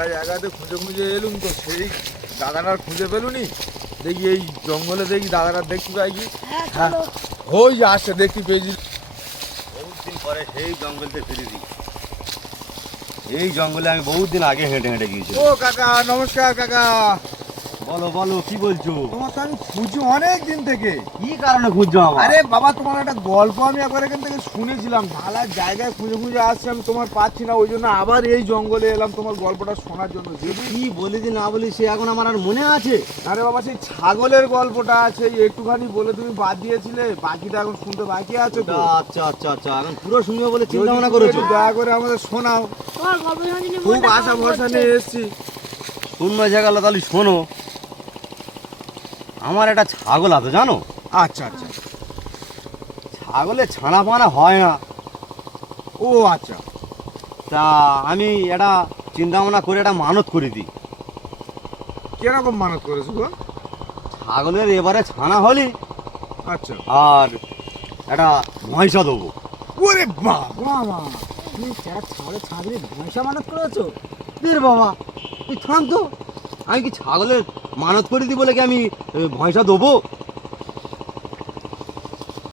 ফাঁকা জায়গাতে খুঁজে খুঁজে এলুম তো সেই দাদাটার খুঁজে পেলুনি। দেখি এই জঙ্গলে দেখি দাদাটার দেখতে পাই কি। হ্যাঁ ওই যে আসছে দেখতে পেয়েছি। বহুত দিন পরে সেই জঙ্গলতে ফিরেছি। এই জঙ্গলে আমি বহুত দিন আগে হেঁটে হেঁটে গিয়েছি। ও কাকা নমস্কার কাকা। বলো বলো কি বলছো? তোমার তো আমি খুঁজি অনেক দিন থেকে। কি কারণে খুঁজছো আমার? আরে বাবা তোমার একটা গল্প আমি একবার এখান থেকে শুনেছিলাম, ঢালার জায়গায় খুঁজে খুঁজে আসছি আমি, তোমার পাচ্ছি না, ওই জন্য আবার এই জঙ্গলে এলাম তোমার গল্পটা শোনার জন্য। যদি কি বলেছি না বলি সে এখন আমার আর মনে আছে? আরে বাবা সেই ছাগলের গল্পটা আছে, একটুখানি বলে তুমি বাদ দিয়েছিলে, বাকিটা এখন শুনতে বাকি আছে তো। আচ্ছা আচ্ছা আচ্ছা, এখন পুরো শুনবে বলে চিন্তা ভাবনা করেছো? দয়া করে আমাদের শোনাও, খুব আশা ভরসা নিয়ে এসছি। শূন্য জায়গা তাহলে শোনো। আমার একটা ছাগল আছে জানো? আচ্ছা আচ্ছা। ছাগলের ছানা পানা হয় না। ও আচ্ছা। তা আমি একটা চিন্তা ভাবনা করে একটা মানত করে দিই। কিরকম মানত করেছো গো? ছাগলের এবারে ছানা হলি আচ্ছা। আর একটা মহিষা দেবো। ওরে বাবা, তুমি ছাগলের ছাগলের ভয়সা মানত করেছো? দের বাবা তুই থাম তো, আমি কি ছাগলের মানত করে দিই বলে কি আমি ভয়সা দেবো?